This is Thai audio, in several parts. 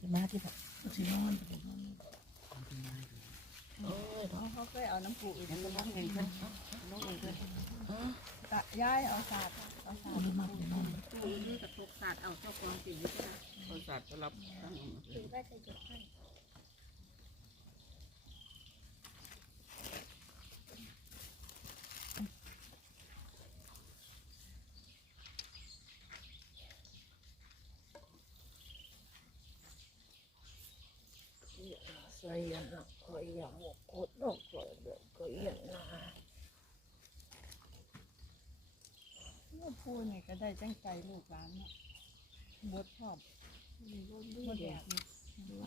จะมาที่แบบสีนอนโอ้ยเนาะเขาเคยเอาน้ำปูอีกน้องเองเพิ่นน้องเองเพิ่นตะย้ายเอาศาสตร์เอาศาสตร์ไปมาปูนี่กระทบศาสตร์เอาเจ้าของสิอยู่ที่นั่นบริษัทก็รับตั้งถือได้ใครจะให้ ใส่ยันนะคอยอยากหมกโคตรนกคอยเดือดคอยยันนะ ปูนี่ก็ได้จังใจลูกหลานเนาะบดชอบบ่แดดนี่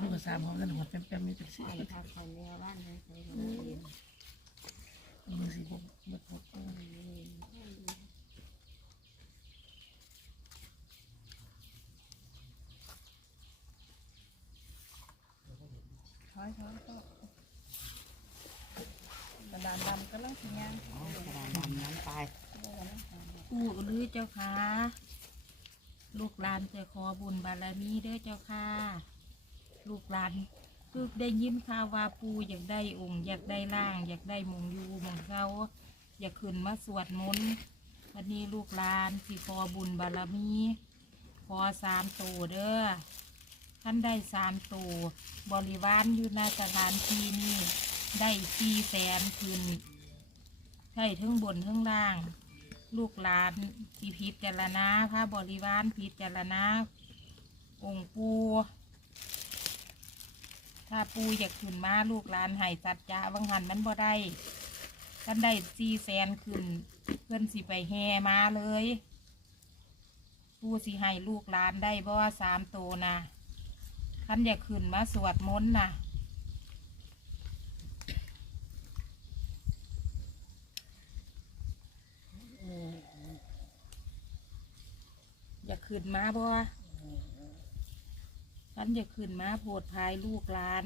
ลูกภาษาพร้อมกันหัวแป๊มๆมีแต่สิไอ้ทางคนแนวบ้านเลยใส่คนเรียนมือสิบ่บ่บ่ถอยถอยก็กระดานดำก็เริ่มทำงานอ๋อกระดาษดำน้ำตาย ปู่หรือเจ้าค่ะลูกหลานจะขอบุญบารมีเด้อเจ้าค่ะ ลูกหลานคือได้ยินข่าวว่าปู่อยากได้องค์อยากได้ร่าง อยากได้มงอยูมงเขาอยากขึ้นมาสวดมนต์วันนี้ลูกหลานสิขอบุญบารมี ขอสามตัวเด้อท่านได้สามตัวบริวารอยู่ในสถานที่นี้ได้สี่แสนขึ้นใช่ทั้งบนทั้งล่าง ลูกหลานที่พิจารณาพระบริวารพิจารณาองค์ปูถ้าปูอยากขึ้นมาลูกหลานให้สัจจะบางหันมันบ่ได้กันได้สี่แสนขึ้น เพื่อนสิไปแห่มาเลย ปูสิให้ลูกหลานได้บ่ว่าสามโตวนะท่านอยากขึ้นมาสวดมนต์นะ อย่าขืนมาบ่ท่านอย่าขืนมาโพดพายลูกหลาน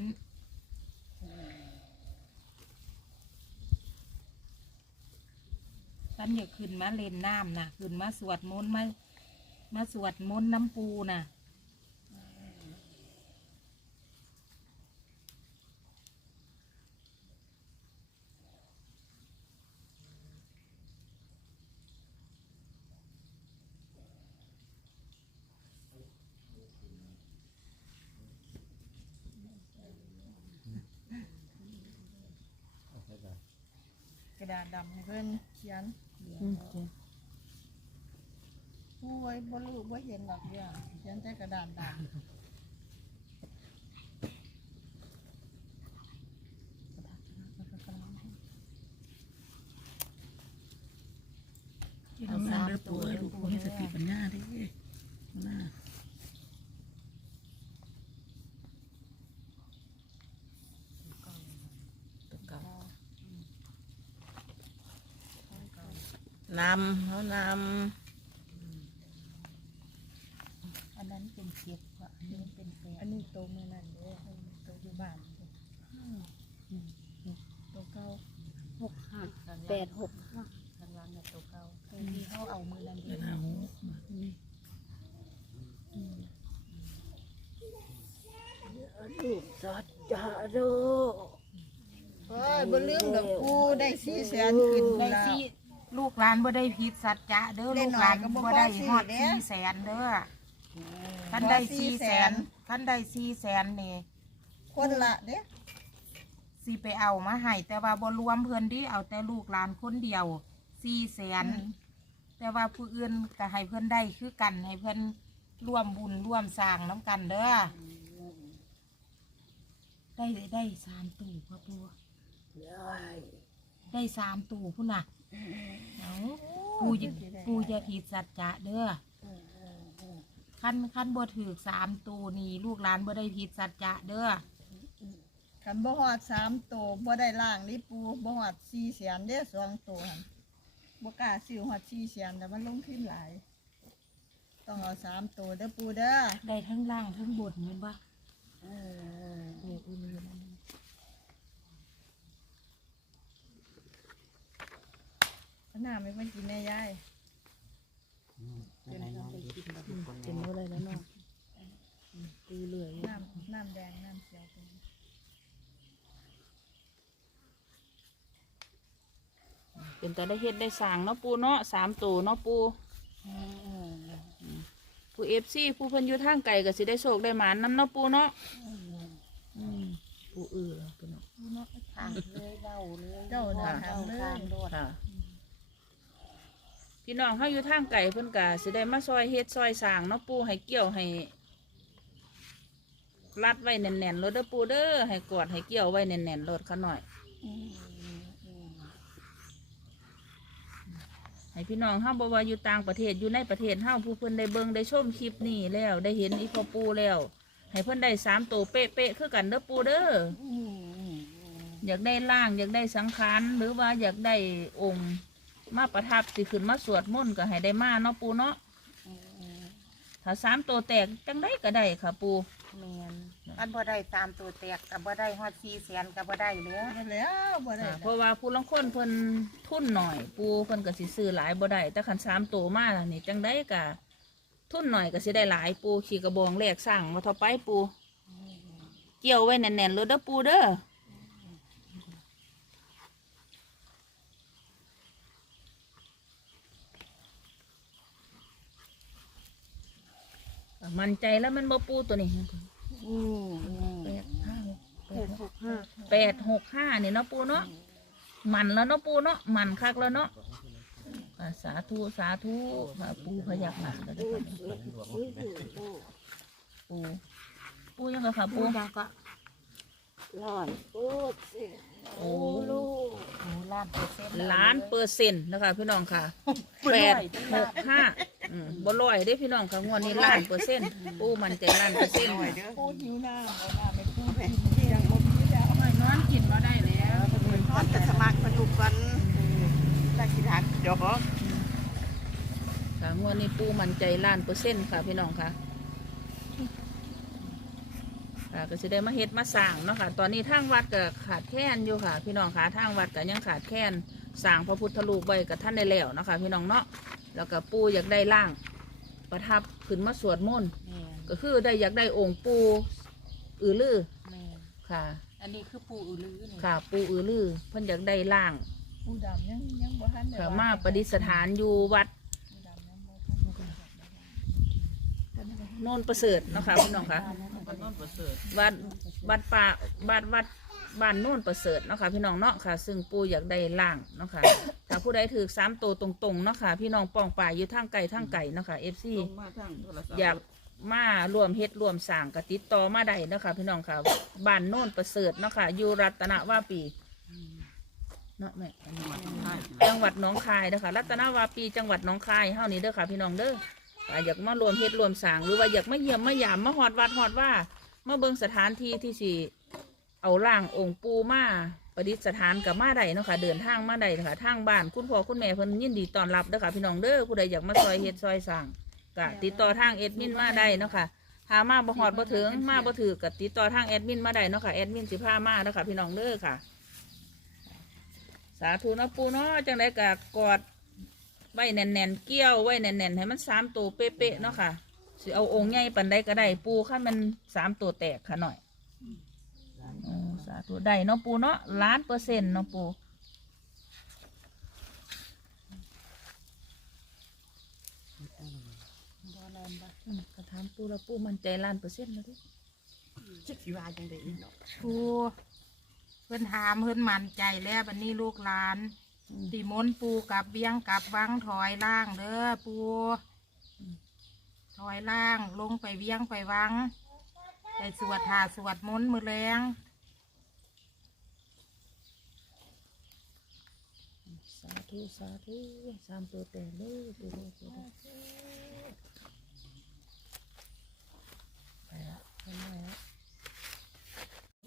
ท่านอย่าขืนมาเล่นน้ำนะขืนมาสวดมนต์มามาสวดมนต์น้ำปูนะก ระดานดำให้เพิ่นเขียนผู้ไว้บ่รู้บ่เห็นหรอกเด้อเขียนแต่กระดานดำทำงานเด้อปู่ลูกบ่มีสติปัญญาเด้นะ ตัวเก่า นำเขานอันนั้นเป็นเจ็ดว่ะอันนี้เป็นแปอัดนนี้โตมือนั่นเด้อโตอยู่บ้านโตเก่าหกห้าแปดหกห้าทันวันเนี่ยตัวเก่าเคยที่เขาเอามือนั้นเดิเดีนหาหูนี่ลูกสัจจะเด้อเอ้ยบ่ลืมดอกปูได้สี่แสนขึ้นได้แล้วสี่ ลูกหลานบ่ได้ผิดสัจจะเด้อเล่ลูนกหน่หอยลานก็บ่บ่ได้พอซื้อฮอดเด้ สี่แสนเด้อท่านบ่ได้สี่สี่แสแสนนท่านได้สี่แสนนี่คนละเด้สิไปเอามาให้แต่ว่าบ่รวมเพิ่นดิเอาแต่ลูกหลานคนเดียวสี่แสนแต่ว่าผู้อื่นก็ให้เพิ่นได้คือกันให้เพิ่นร่วมบุญร่วมสร้างน้ำกันเด้อได้ได้สามตู่พ่อปู่ได้สามตู่พุ่นน่ะเอา ปูจะปูจะผิดสัจจะเด้อขั้นขั้นบ่ถือสามตู่นี่ลูกหลานบ่ได้ผิดสัจจะเด้อคันบ่ฮอดสามโตบ่ได้ล่างนี่ปูบ่ฮอดสี่แสนเด้อสองโตหั่นบ่กล้าซื้อฮอดสี่แสนแต่มันลงทุนหลาย ต้องเอาสามโตเด้อปูเด้อได้ทั้งล่างทั้งบนแมันบ่เอ หน้าไม่ค่อยกินแน่ยายเกินอะไรแล้วเนาะตีเหลือยน้ำน้ำแดงน้ำเขียวเป็นแต่ได้เห็ดได้สั่งเนาะปูเนาะสามตัวเนาะปูผู้เอฟซีผู้เพิ่นอยู่ทางไก่กับสิได้โชคได้หมานน้ำเนาะปูเนาะปูเอือปูเนาะทางเลยเดาเลยเดาทางเลย พี่น้องเฮาอยู่ทางไกลเพิ่นก็สิได้มาซอยเฮ็ดซอยสร้างเนาะปูให้เกี่ยวให้รัดไว้แน่นๆรถเด้อปูเด้อให้กอดให้เกี่ยวไว้แน่นๆรถเขาหน่อย ให้พี่น้องเฮาบ่ว่าอยู่ต่างประเทศอยู่ในประเทศเฮาผู้เพิ่นได้เบิ่งได้ชมคลิปนี้แล้วได้เห็นอีพ่อปูแล้ว ให้เพิ่นได้สามตัวเป๊ะๆคือกันเด้อปูเด้ออยากได้ล่างอยากได้สังขารหรือว่าอยากได้องค์ มาประทับสิขึ้นมาสวดมนต์ก็ให้ได้มาเนาะปูเนาะถ้าสามตัวแตกจังได้ก็ได้ค่ะปูแมนอันบ่ได้ตามตัวแตกกับบ่ได้ฮอดซีแสนกับบ่ได้เลยบ่แล้วบ่ได้ค่ะเพราะว่าผู้ลังคนเพิ่นทุนหน่อย ปูเพิ่นก็สิซื้อหลายบ่ได้แต่คันสามตัวมานี่จังได้กะทุนหน่อยก็สิได้หลายปูขี่กระบองแลกสร้างมาเท่าไปปูเกี่ยวไว้แน่นๆเลยเด้อปูเด้อ มันใจแล้วมันบ่ปูตัวนี้อืมอืมแปดห้าแปเจ็ดดหหกกห้าแปดหกห้านี่เนาะปูเนาะมันแล้วเนาะปูเนาะมันคักแล้วเนาะอ่าสาธุสาธุค่ะปูพยักหน้าแล้วเด้อค่ะปูปูยังก็ค่ะปูปูยังก็ ร้อยโอ้สิโอ้ลูกโอ้ล้านเปอร์เซ็นต์ล้านเปอร์เซ็นต์นะคะพี่น้องค่ะแปดหกห้าอืมบ่ลอยได้พี่น้องค่ะงวดนี้ล้านเปอร์เซ็นต์ปูมันใจล้านเปอร์เซ็นต์ค่ะปูหิวน้ำเอาน้ำไปปูแม่ที่ยังบ่มีแล้วทำไมนอนกินมาได้แล้วนอนจะสมัครมาดูกันได้กี่ทักดอกค่ะงวดนี้ปูมันใจล้านเปอร์เซ็นต์ค่ะพี่น้องค่ะ ค่ะก็จะได้มาเฮ็ดมาสร้างเนาะค่ะ ตอนนี้ทางวัดก็ขาดแคลนอยู่ค่ะ พี่น้องค่ะทางวัดก็ยังขาดแคลนสร้างพระพุทธรูปไว้กับท่านได้แล้วเนาะค่ะพี่น้องเนาะแล้วก็ปูอยากได้ร่าง ประทับขึ้นมาสวดมนต์แม่นก็คือได้อยากได้องค์ปูอือลือแม่นค่ะ อันนี้คือปูอือลือนี่ค่ะ ปูอือลือเพิ่นอยากได้ร่างปูดำยังยังบ่ทันได้ค่ะว่มาประดิษฐานอยู่วัดปูดำยังบ่ทันได้โนนประเสริฐเนาะค่ะพี่น้องค่ะ วัดวัดป่าวัดวัดบ้านโน่นประเสริฐเนาะค่ะพี่น้องเนาะค่ะ ซึ่งปู่อยากได้ล่างเนาะค่ะ ถ้าผู้ใดถือสามตัวตรงๆเนาะค่ะ พี่น้องป้องป่ายอยู่ทางไก่ทางไก่เนาะค่ะเอฟซีอยากมารวมเฮ็ดรวมสร้างกติดต่อมาได้เนาะค่ะพี่น้องค่ะบ้านโน่นประเสริฐเนาะค่ะอยู่รัตนวาปีเนาะแม่จังหวัดหนองคายเด้อค่ะรัตนวาปีจังหวัดหนองคายเฮานี่เด้อค่ะพี่น้องเด้อ อ่าอยากมารวมเฮ็ดรวมสร้างหรือว่าอยากมาเยี่ยมมายามมาฮอดวัดฮอดว่ามาเบิ่งสถานที่ที่สิเอาร่างองค์ปูมาประดิษฐานกับมาได้เนาะค่ะเดินทางมาได้ค่ะทางบ้านคุณพ่อคุณแม่เพิ่นยินดีต้อนรับเด้อค่ะพี่น้องเด้อผู้ใดอยากมาซอยเฮ็ดซอยสร้างก็ติดต่อทางแอดมินมาได้เนาะค่ะหามาบ่ฮอดบ่ถึงมาบ่ถือก็ติดต่อทางแอดมินมาได้เนาะค่ะแอดมินสิพามาเนาะค่ะพี่น้องเด้อค่ะ สาธุเนาะปูเนาะจังไดก็กอด ไว้แน่นๆเกี้ยวไว้แน่นๆให้มันสามตัวเป๊ะๆเนาะค่ะสิเอาองค์ใหญ่ปันใดก็ได้ปูข้ามันสามตัวแตกค่ะหน่อยโอ้สาธุได้เนาะปูเนาะล้านเปอร์เซ็นต์เนาะปูอืมก็ถามปูแล้วปูมันใจล้านเปอร์เซ็นต์แล้วดิจักสิว่าจังได๋เนาะปูเพิ่นถามเพิ่นมั่นใจแล้วบัดนี้ลูกหลาน ติมนต์ปูกลับเวียงกลับวังถอยล่างเด้อปู ถอยล่างลงไปเวียงไปวังไปสวดหาสวดมนต์มือแรงสาธุสาธุสามตัวแตกเลยปูเด้อปูเด้อไปละไปแล้ว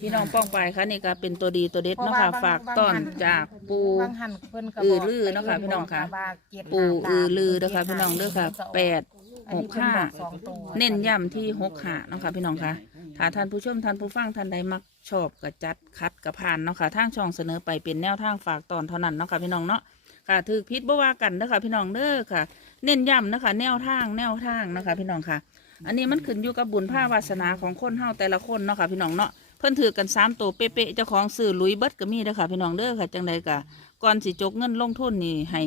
พี่น้องป้องไปค่ะนี่ก็เป็นตัวดีตัวเด็ดเนาะค่ะฝากต้อนจากปู บางหันเพิ่นก็อืบอกลือเนาะค่ะพี่น้องค่ะ ว่าเจ็ดปูห้าอือสามลือเด้อค่ะพี่น้องเด้อค่ะแปดอันหนี้กเพิ่นห้าบอกสองตัว เน้นย้ำที่หกหาเนาะค่ะพี่น้องค่ะถ้าท่านผู้ชมท่านผู้ฟังท่านใดมักชอบกับจัดคัดกับผ่านเนาะค่ะทางช่องเสนอไปเป็นแนวทางฝากตอนเท่านั้นเนาะค่ะพี่น้องเนาะค่ะถือพิษบ่ว่ากันเด้อค่ะพี่น้องเด้อค่ะ เน้นย้ำนะคะแนวทางแนวทางเนาะคะพี่น้องค่ะ อันนี้มันขึ้นอยู่กับบุญภาวาสนาของคนเฮาแต่ละคนเนาะค่ะพี่น้องเนาะ เพิ่นถือกันสามตัวเป๊ะๆเจ้าของซื้อลุยเบิดก็มีเด้อค่ะพี่น้องเด้อค่ะจังใดกะก่อนสิจกเงินลงทุนนี่ให้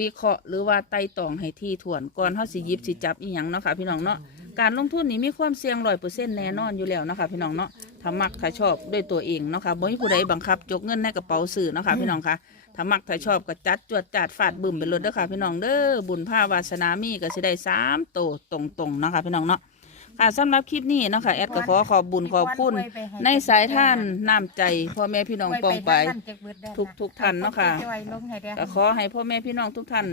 วิเคราะห์หรือว่าไต่ตองให้ที่ถ่วนก่อนเฮาสิหยิบสิจับอีหยังเนาะค่ะพี่น้องเนาะการลงทุนนี่มีความเสี่ยงร้อยเปอร์เซ็นต์แน่นอนอยู่แล้วเนาะค่ะพี่น้องเนาะถ้ามักถ้าชอบด้วยตัวเองเนาะค่ะบ่มีผู้ใดบังคับจกเงินในกระเป๋าซื้อเนาะค่ะพี่น้องค่ะถ้ามักถ้าชอบก็จัดจวดจาดฟาดบึ้มไปเลยเด้อค่ะพี่น้องเด้อบุญภาวาสนามีก็สิได้สามโตวตรงๆเนาะค่ะพี่น้องเนาะ ค่ะสำหรับคลิปนี้เนาะค่ะแอดก็ขอขอบบุญขอบคุณในสายท่านน้ำใจพ่อแม่พี่น้องปองไป ทุกทุกท่านเนาะค่ะจอยลงให้ได้ก็ขอให้พ่อแม่พี่น้องทุกท่าน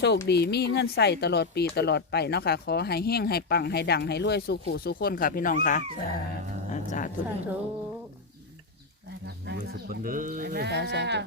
โชคดีมีเงินใส่ตลอดปีตลอดไปเนาะค่ะขอให้เฮงให้ปังให้ดังให้รวยสู่ขู่สู่คนค่ะพี่น้องค่ะสาธุสาธุมีสุขคนเด้อสาธุ